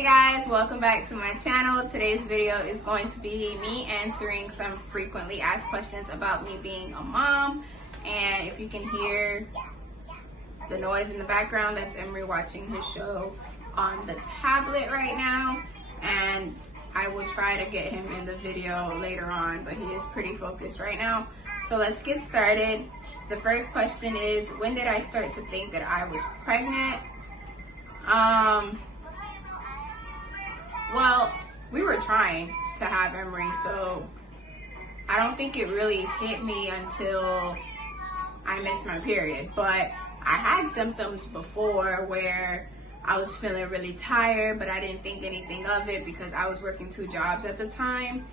Hey guys, welcome back to my channel. Today's video is going to be me answering some frequently asked questions about me being a mom. And if you can hear the noise in the background, that's Emery watching his show on the tablet right now. And I will try to get him in the video later on, but he is pretty focused right now. So let's get started. The first question is, when did I start to think that I was pregnant? Well, we were trying to have Emery, so I don't think it really hit me until I missed my period. But I had symptoms before where I was feeling really tired, but I didn't think anything of it because I was working 2 jobs at the time.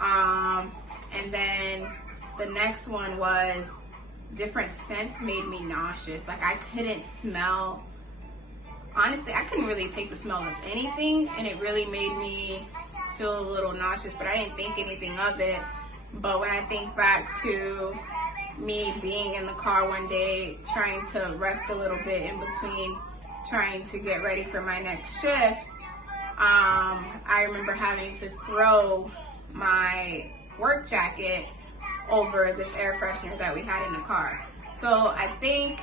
And then the next one was different scents made me nauseous. Like I couldn't smell. Honestly, I couldn't really take the smell of anything, and it really made me feel a little nauseous, but I didn't think anything of it. But when I think back to me being in the car one day, trying to rest a little bit in between trying to get ready for my next shift, I remember having to throw my work jacket over this air freshener that we had in the car. So I think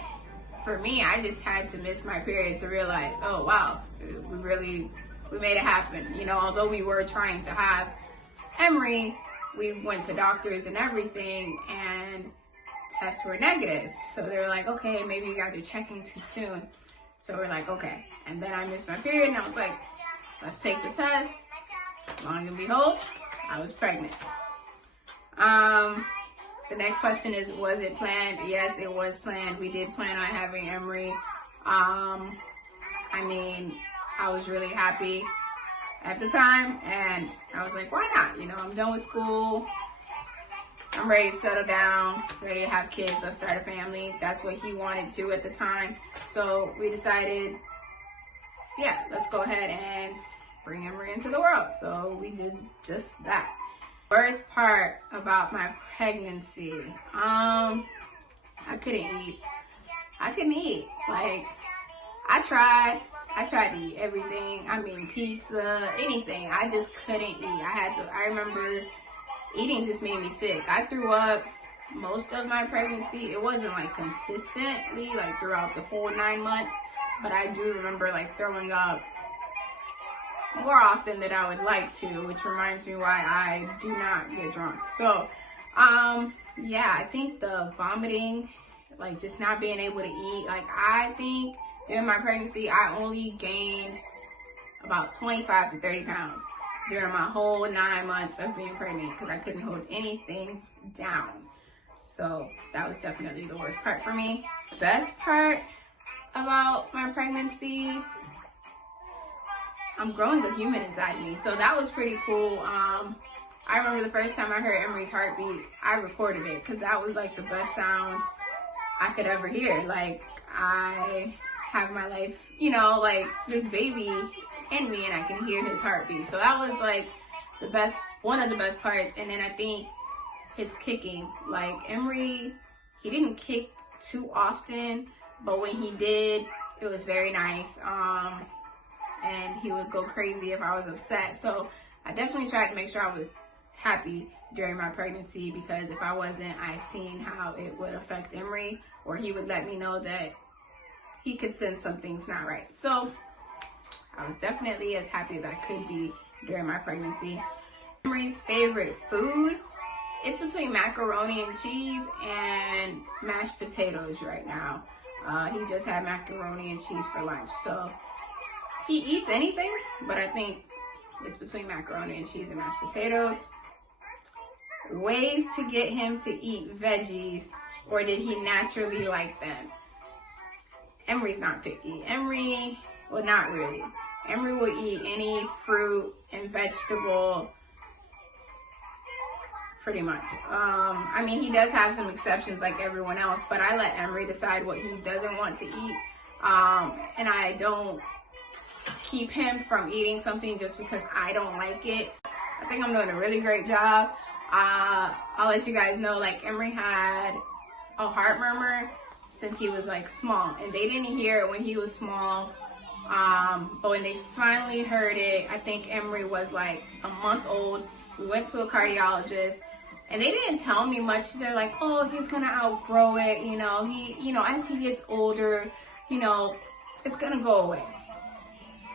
for me, I just had to miss my period to realize, oh wow, we made it happen. You know, although we were trying to have Emery, we went to doctors and everything, and tests were negative. So they're like, okay, maybe you guys are checking too soon. So we're like, okay. And then I missed my period, and I was like, let's take the test. Long and behold, I was pregnant. The next question is, was it planned? Yes, it was planned. We did plan on having Emery. I mean, I was really happy at the time, and I was like, why not? You know, I'm done with school. I'm ready to settle down, ready to have kids. Let's start a family. That's what he wanted to at the time. So we decided, yeah, let's go ahead and bring Emery into the world. So we did just that. Worst part about my pregnancy, I couldn't eat. Like, I tried to eat everything. I mean, pizza, anything. I just couldn't eat. I remember eating just made me sick. I threw up most of my pregnancy. It wasn't like consistently, like throughout the whole 9 months, but I do remember like throwing up more often than I would like to, which reminds me why I do not get drunk. So, yeah, I think the vomiting, like just not being able to eat, like I think during my pregnancy, I only gained about 25 to 30 pounds during my whole 9 months of being pregnant because I couldn't hold anything down. So that was definitely the worst part for me. The best part about my pregnancy, I'm growing a human inside me, so that was pretty cool. I remember the first time I heard Emery's heartbeat, I recorded it because that was like the best sound I could ever hear. Like, I have my life, you know, like this baby in me, and I can hear his heartbeat. So that was like the best, one of the best parts. And then I think his kicking, like Emery, he didn't kick too often, but when he did, it was very nice. And he would go crazy if I was upset. So I definitely tried to make sure I was happy during my pregnancy, because if I wasn't, I seen how it would affect Emery, or he would let me know that he could sense something's not right. So I was definitely as happy as I could be during my pregnancy. Emery's favorite food, it's between macaroni and cheese and mashed potatoes right now. He just had macaroni and cheese for lunch. So he eats anything, but I think it's between macaroni and cheese and mashed potatoes. Ways to get him to eat veggies, or did he naturally like them? Emery's not picky. Emery, well, not really. Emery will eat any fruit and vegetable, pretty much. I mean, he does have some exceptions like everyone else, but I let Emery decide what he doesn't want to eat. And I don't keep him from eating something just because I don't like it. I think I'm doing a really great job. I'll let you guys know, like, Emery had a heart murmur since he was like small, and they didn't hear it when he was small But when they finally heard it, I think Emery was like a month old. We went to a cardiologist, and they didn't tell me much. They're like, oh, he's gonna outgrow it, as he gets older, it's gonna go away.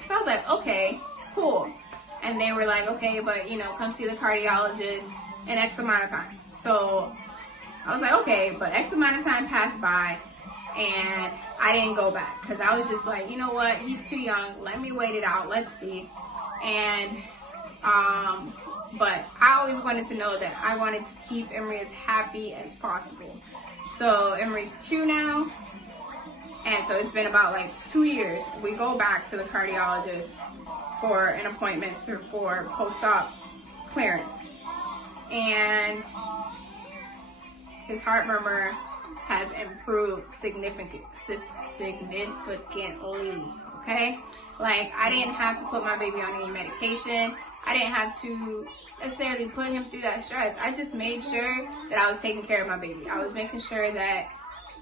So I was like, okay, cool. And they were like, okay, but come see the cardiologist in X amount of time. So I was like, okay, but X amount of time passed by, and I didn't go back because I was just like, you know what, he's too young. Let me wait it out. Let's see. And but I always wanted to know that I wanted to keep Emery as happy as possible. So Emery's 2 now, and so it's been about like 2 years. We go back to the cardiologist for an appointment for post-op clearance, and his heart murmur has improved significantly. Okay, like I didn't have to put my baby on any medication. I didn't have to necessarily put him through that stress. I just made sure that I was taking care of my baby. I was making sure that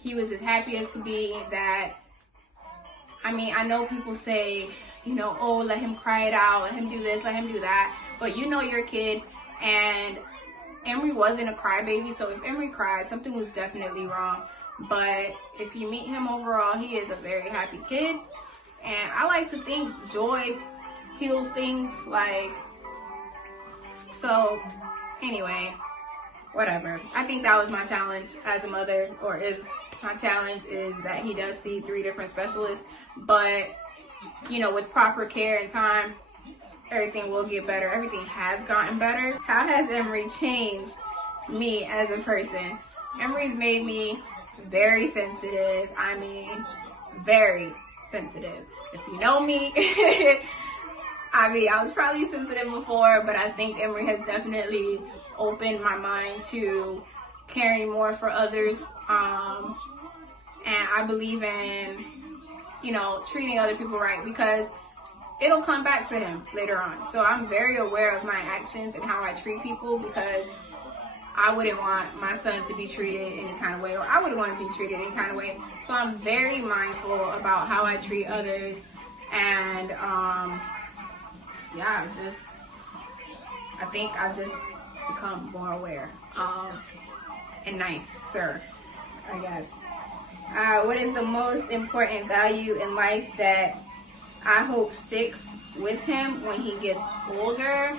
he was as happy as could be. That, I know people say, oh, let him cry it out, let him do this, let him do that. But your kid, and Emery wasn't a crybaby, so if Emery cried, something was definitely wrong. But if you meet him overall, he is a very happy kid. And I like to think joy heals things, so anyway, whatever. I think that was my challenge as a mother, my challenge is that he does see 3 different specialists, but with proper care and time, everything will get better. Everything has gotten better. How has Emery changed me as a person? Emery's made me very sensitive. Very sensitive. If you know me, I was probably sensitive before, but I think Emery has definitely opened my mind to caring more for others. And I believe in, treating other people right, because it'll come back to him later on. So I'm very aware of my actions and how I treat people, because I wouldn't want my son to be treated any kind of way, or I wouldn't want to be treated any kind of way. So I'm very mindful about how I treat others. And I think I've just become more aware and nicer, I guess. What is the most important value in life that I hope sticks with him when he gets older?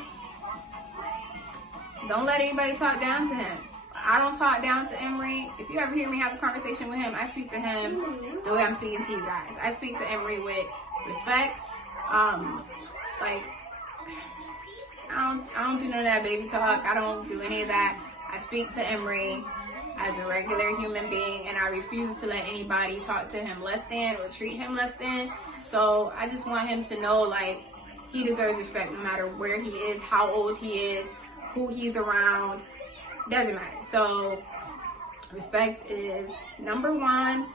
Don't let anybody talk down to him. I don't talk down to Emery. If you ever hear me have a conversation with him, I speak to him the way I'm speaking to you guys. I speak to Emery with respect. I don't do none of that baby talk. I don't do any of that. I speak to Emery as a regular human being, and I refuse to let anybody talk to him less than or treat him less than. So I just want him to know, he deserves respect no matter where he is, how old he is, who he's around. Doesn't matter. So respect is number 1,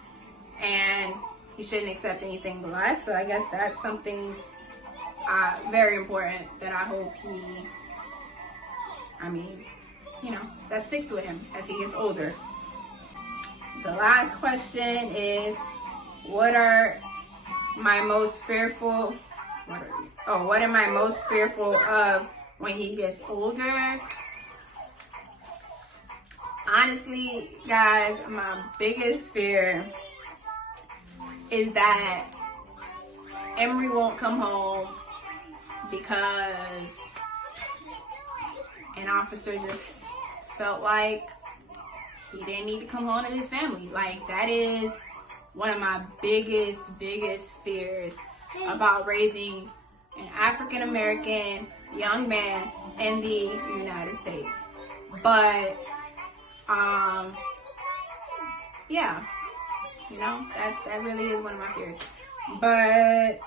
and he shouldn't accept anything less. So I guess that's something very important that I hope that sticks with him as he gets older. The last question is, what am I most fearful of when he gets older? Honestly, guys, my biggest fear is that Emery won't come home because an officer just felt like he didn't need to come home to his family. That is one of my biggest fears about raising an African American young man in the United States. But that really is one of my fears. But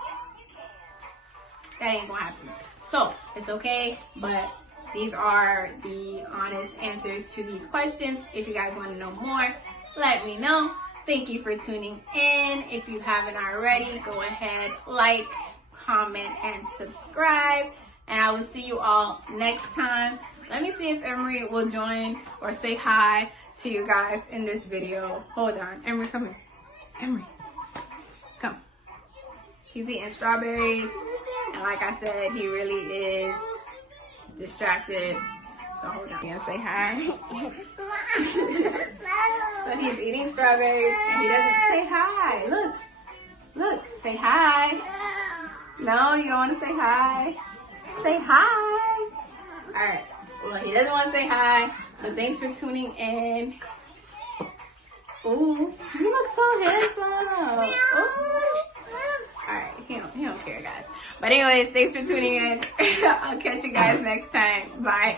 that ain't gonna happen. So it's okay, but these are the honest answers to these questions. If you guys want to know more, let me know. Thank you for tuning in. If you haven't already, go ahead, like, comment, and subscribe. And I will see you all next time. Let me see if Emery will join or say hi to you guys in this video. Hold on. Emery, come here. Emery, come. He's eating strawberries. And like I said, he really is distracted. So hold on. Gonna say hi. So he's eating strawberries and he doesn't say hi. Look. Look. Say hi. No, you don't want to say hi. Say hi. Alright. Well, he doesn't want to say hi. But thanks for tuning in. Ooh, you look so handsome. Alright, he don't care, guys. But anyways, thanks for tuning in. I'll catch you guys next time. Bye.